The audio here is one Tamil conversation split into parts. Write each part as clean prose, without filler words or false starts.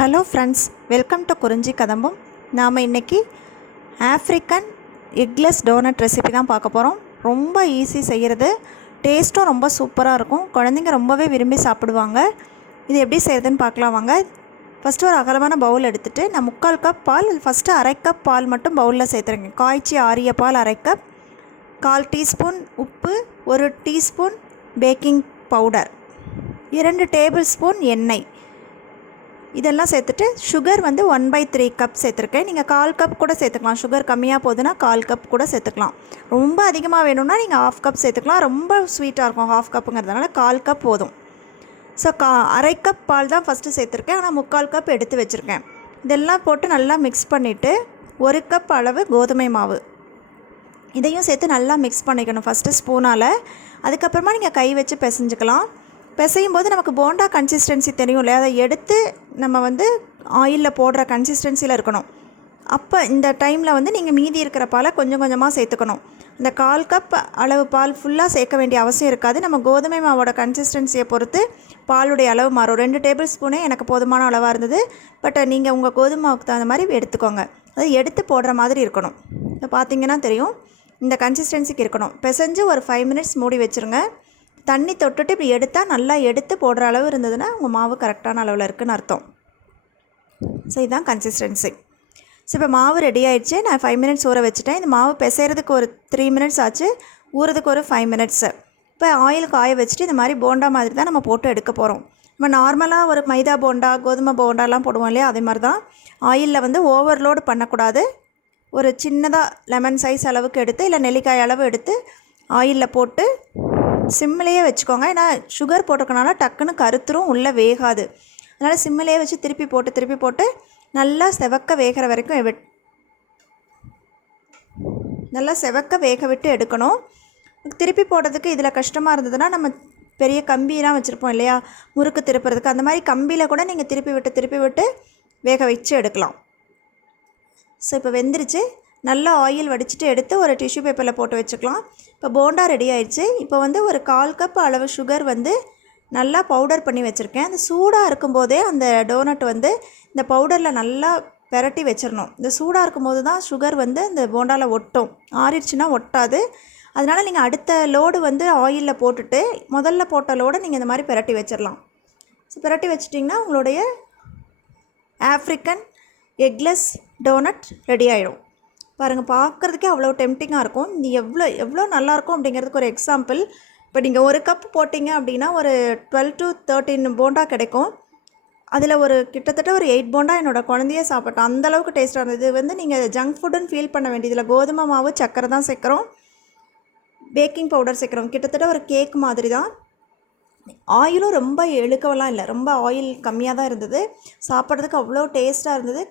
ஹலோ ஃப்ரெண்ட்ஸ், வெல்கம் டு குரிஞ்சிக்காதம்பம். நாம் இன்றைக்கி ஆஃப்ரிக்கன் எக்லெஸ் டோனட் ரெசிபி தான் பார்க்க போகிறோம். ரொம்ப ஈஸி செய்கிறது, டேஸ்ட்டும் ரொம்ப சூப்பராக இருக்கும். குழந்தைங்க ரொம்பவே விரும்பி சாப்பிடுவாங்க. இது எப்படி செய்கிறதுன்னு பார்க்கலாம் வாங்க. ஃபஸ்ட்டு ஒரு அகலமான பவுல் எடுத்துகிட்டு நான் 3/4 கப் பால், ஃபஸ்ட்டு 1/2 கப் பால் மட்டும் பவுலில் சேர்த்துருங்க. காய்ச்சி ஆறிய பால் 1/2 கப், 1/4 டீஸ்பூன் உப்பு, 1 teaspoon baking powder, 2 table spoon எண்ணெய், இதெல்லாம் சேர்த்துட்டு சுகர் 1/3 கப் சேர்த்துருக்கேன். நீங்கள் 1/4 கப் கூட சேர்த்துக்கலாம். சுகர் கம்மியாக போகுதுன்னா 1/4 கப் கூட சேர்த்துக்கலாம். ரொம்ப அதிகமாக வேணும்னா நீங்கள் 1/2 கப் சேர்த்துக்கலாம். ரொம்ப ஸ்வீட்டாக இருக்கும் 1/2 கப்புங்கிறதுனால 1/4 கப் போதும். ஸோ 1/2 கப் பால் தான் ஃபஸ்ட்டு சேர்த்துருக்கேன், ஆனால் 3/4 கப் எடுத்து வச்சுருக்கேன். இதெல்லாம் போட்டு நல்லா மிக்ஸ் பண்ணிவிட்டு 1 கப் அளவு கோதுமை மாவு இதையும் சேர்த்து நல்லா மிக்ஸ் பண்ணிக்கணும் ஃபஸ்ட்டு ஸ்பூனால். அதுக்கப்புறமா நீங்கள் கை வச்சு பிசைஞ்சுக்கலாம். பிசையும் போது நமக்கு போண்டா கன்சிஸ்டன்சி தெரியும் இல்லையா, அதை எடுத்து நம்ம ஆயிலில் போடுற கன்சிஸ்டன்சியில் இருக்கணும். அப்போ இந்த டைமில் நீங்கள் மீதி இருக்கிற பாலை கொஞ்சம் கொஞ்சமாக சேர்த்துக்கணும். இந்த 1/4 கப் அளவு பால் ஃபுல்லாக சேர்க்க வேண்டிய அவசியம் இருக்காது. நம்ம கோதுமை மாவோட கன்சிஸ்டன்சியை பொறுத்து பாலுடைய அளவு மாறும். 2 டேபிள் ஸ்பூனே எனக்கு போதுமான அளவாக இருந்தது. பட் நீங்கள் உங்கள் கோதுமை மாவுக்கு தகுந்த மாதிரி எடுத்துக்கோங்க. அதை எடுத்து போடுற மாதிரி இருக்கணும். இப்போ பார்த்தீங்கன்னா தெரியும், இந்த கன்சிஸ்டன்சிக்கு இருக்கணும். பிசைஞ்சு ஒரு 5 மினிட்ஸ் மூடி வச்சுருங்க. தண்ணி தொட்டுட்டு இப்படி எடுத்தால் நல்லா எடுத்து போடுற அளவு இருந்ததுன்னா உங்கள் மாவு கரெக்டான அளவில் இருக்குதுன்னு அர்த்தம். ஸோ இதுதான் கன்சிஸ்டன்சி. ஸோ இப்போ மாவு ரெடி ஆகிடுச்சு. நான் 5 மினிட்ஸ் ஊற வச்சுட்டேன். இந்த மாவு பிசைகிறதுக்கு ஒரு 3 மினிட்ஸ் ஆச்சு, ஊறதுக்கு ஒரு 5 மினிட்ஸு. இப்போ ஆயில் காய வச்சுட்டு இந்த மாதிரி போண்டா மாதிரி தான் நம்ம போட்டு எடுக்க போகிறோம். நம்ம நார்மலாக ஒரு மைதா போண்டா, கோதுமை போண்டாலாம் போடுவோம் இல்லையா, அதே மாதிரி தான். ஆயிலில் ஓவர்லோடு பண்ணக்கூடாது. ஒரு சின்னதாக லெமன் சைஸ் அளவுக்கு எடுத்து, இல்லை நெல்லிக்காய் அளவு எடுத்து ஆயிலில் போட்டு சிம்மிலேயே வச்சுக்கோங்க. ஏன்னா சுகர் போட்டிருக்கனால டக்குன்னு கருத்துரும், உள்ளே வேகாது. அதனால் சிம்மிலேயே வச்சு திருப்பி போட்டு நல்லா செவக்க வேகிற வரைக்கும் நல்லா செவக்க வேக விட்டு எடுக்கணும். திருப்பி போடுறதுக்கு இதில் கஷ்டமாக இருந்ததுன்னா நம்ம பெரிய கம்பியெலாம் வச்சுருப்போம் இல்லையா, முறுக்கு திருப்புறதுக்கு, அந்த மாதிரி கம்பியில் கூட நீங்கள் திருப்பி விட்டு வேக வச்சு எடுக்கலாம். ஸோ இப்போ வெந்துருச்சு. நல்லா ஆயில் வடிச்சிட்டு எடுத்து ஒரு டிஷ்யூ பேப்பரில் போட்டு வச்சுக்கலாம். இப்போ போண்டா ரெடி ஆயிடுச்சு. இப்போ ஒரு 1/4 கப் அளவு சுகர் நல்லா பவுடர் பண்ணி வச்சுருக்கேன். அந்த சூடாக இருக்கும்போதே அந்த டோனட் இந்த பவுடரில் நல்லா பெரட்டி வச்சிடணும். இந்த சூடாக இருக்கும்போது தான் சுகர் இந்த போண்டாவில் ஒட்டும். ஆறிடுச்சுன்னா ஒட்டாது. அதனால் நீங்கள் அடுத்த லோடு ஆயிலில் போட்டுட்டு முதல்ல போட்ட லோடை நீங்கள் இந்த மாதிரி பெரட்டி வச்சிடலாம். ஸோ பெரட்டி வச்சிட்டிங்கன்னா உங்களுடைய ஆஃப்ரிக்கன் எக்லெஸ் டோனட் ரெடி ஆகிடும். பாருங்கள், பார்க்குறதுக்கே அவ்வளோ டெம்டிங்காக இருக்கும். இது எவ்வளோ நல்லாயிருக்கும் அப்படிங்கிறதுக்கு ஒரு எக்ஸாம்பிள். இப்போ நீங்கள் 1 கப் போட்டிங்க அப்படின்னா ஒரு 12 to 13 போண்டா கிடைக்கும். அதில் கிட்டத்தட்ட ஒரு 8 போண்டா என்னோடய குழந்தையே சாப்பிட்டேன். அந்தளவுக்கு டேஸ்ட்டாக இருந்தது. இது நீங்கள் ஜங்க் ஃபுட்டுன்னு ஃபீல் பண்ண வேண்டியதில்லை. கோதுமை மாவு, சக்கரை தான் சேர்க்குறோம், பேக்கிங் பவுடர் சேர்க்குறோம். கிட்டத்தட்ட ஒரு கேக் மாதிரி தான். ஆயிலும் ரொம்ப இழுக்கவெல்லாம் இல்லை, ரொம்ப ஆயில் கம்மியாக தான் இருந்தது. சாப்பிட்றதுக்கு அவ்வளோ டேஸ்ட்டாக இருந்தது.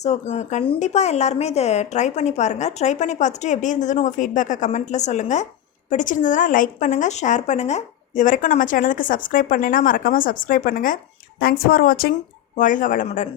ஸோ கண்டிப்பாக எல்லாருமே இதை ட்ரை பண்ணி பாருங்கள். ட்ரை பண்ணி பார்த்துட்டு எப்படி இருந்ததுன்னு உங்கள் ஃபீட்பேக்கை கமெண்ட்டில் சொல்லுங்கள். பிடிச்சிருந்ததுன்னா லைக் பண்ணுங்கள், ஷேர் பண்ணுங்கள். இது வரைக்கும் நம்ம சேனலுக்கு சப்ஸ்கிரைப் பண்ணலைன்னா மறக்காமல் சப்ஸ்கிரைப் பண்ணுங்கள். தேங்க்ஸ் ஃபார் வாட்சிங். வாழ்க வளமுடன்.